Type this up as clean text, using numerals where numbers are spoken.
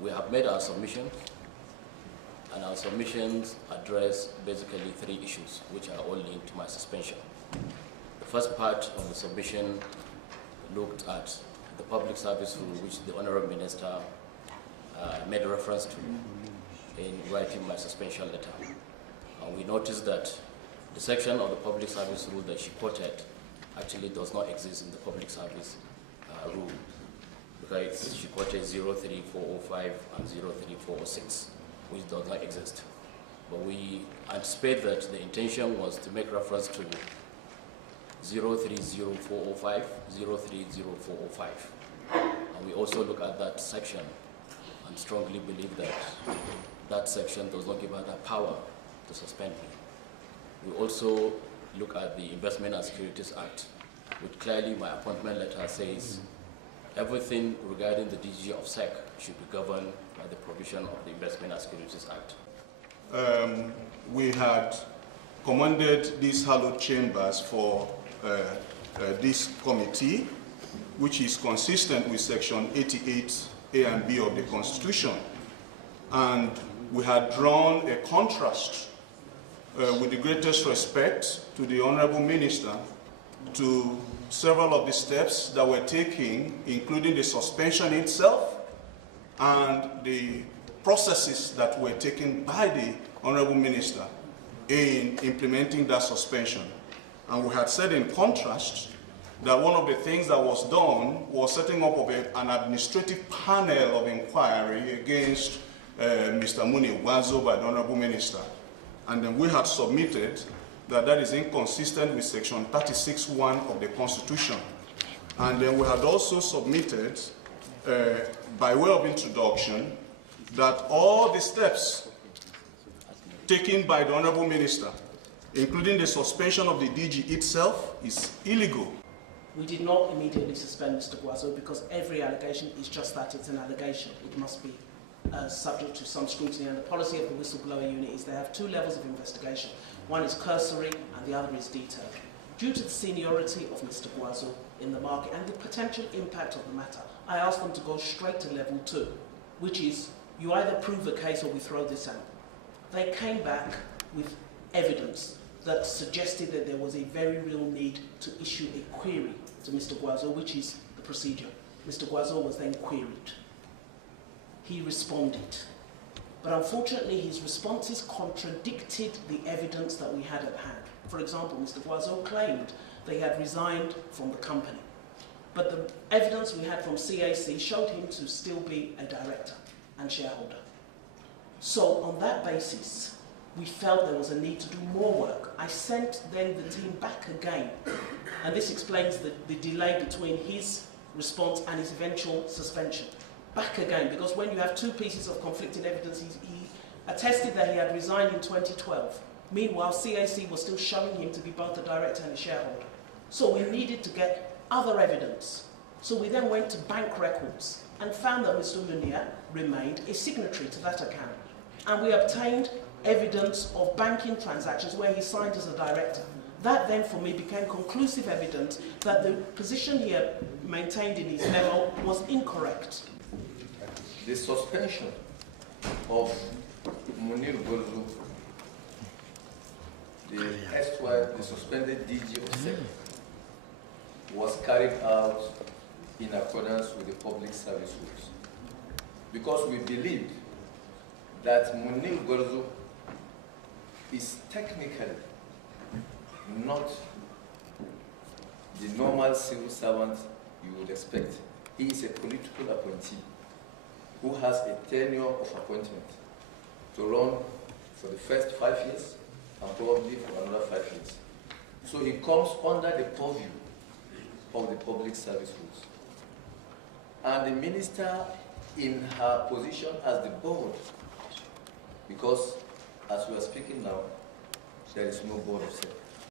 We have made our submission, and our submissions address basically 3 issues, which are all linked to my suspension. The first part of the submission looked at the public service rule, which the Honorable Minister made reference to in writing my suspension letter. And we noticed that the section of the public service rule that she quoted actually does not exist in the public service rule, because she quoted 03405 and 03406, which does not exist. But we anticipate that the intention was to make reference to 030405, 030405. And we also look at that section and strongly believe that that section does not give her the power to suspend me. We also look at the Investment and Securities Act, which clearly my appointment letter says everything regarding the DG of SEC should be governed by the provision of the Investment and Securities Act. We had commanded these hallowed chambers for this committee, which is consistent with Section 88A and B of the Constitution. And we had drawn a contrast with the greatest respect to the Honorable Minister to several of the steps that were taken, including the suspension itself and the processes that were taken by the Honorable Minister in implementing that suspension. And we had said in contrast that one of the things that was done was setting up of an administrative panel of inquiry against Mr. Munir Gwarzo by the Honorable Minister. And then we had submitted that that is inconsistent with Section 36(1) of the Constitution. And then we had also submitted, by way of introduction, that all the steps taken by the Honorable Minister, including the suspension of the DG itself, is illegal. We did not immediately suspend Mr. Gwarzo because every allegation is just that, it's an allegation. It must be subject to some scrutiny, and the policy of the whistleblower unit is they have 2 levels of investigation. One is cursory and the other is detailed. Due to the seniority of Mr. Gwarzo in the market and the potential impact of the matter, I asked them to go straight to level 2, which is you either prove a case or we throw this out. They came back with evidence that suggested that there was a very real need to issue a query to Mr. Gwarzo, which is the procedure. Mr. Gwarzo was then queried. He responded. But unfortunately, his responses contradicted the evidence that we had at hand. For example, Mr. Gwarzo claimed that he had resigned from the company. But the evidence we had from CAC showed him to still be a director and shareholder. So on that basis, we felt there was a need to do more work. I sent then the team back again, and this explains the delay between his response and his eventual suspension. Back again, because when you have 2 pieces of conflicting evidence, he attested that he had resigned in 2012. Meanwhile, CAC was still showing him to be both a director and a shareholder. So we needed to get other evidence. So we then went to bank records and found that Mr. Munir remained a signatory to that account. And we obtained evidence of banking transactions where he signed as a director. That then for me became conclusive evidence that the position he had maintained in his memo was incorrect. The suspension of Munir Gwarzo, the suspended DG of SEC, was carried out in accordance with the public service rules. Because we believed that Munir Gwarzo is technically not the normal civil servant you would expect. He is a political appointee who has a tenure of appointment to run for the first 5 years and probably for another 5 years. So he comes under the purview of the public service rules. And the minister, in her position as the board, because as we are speaking now, there is no board of SEC.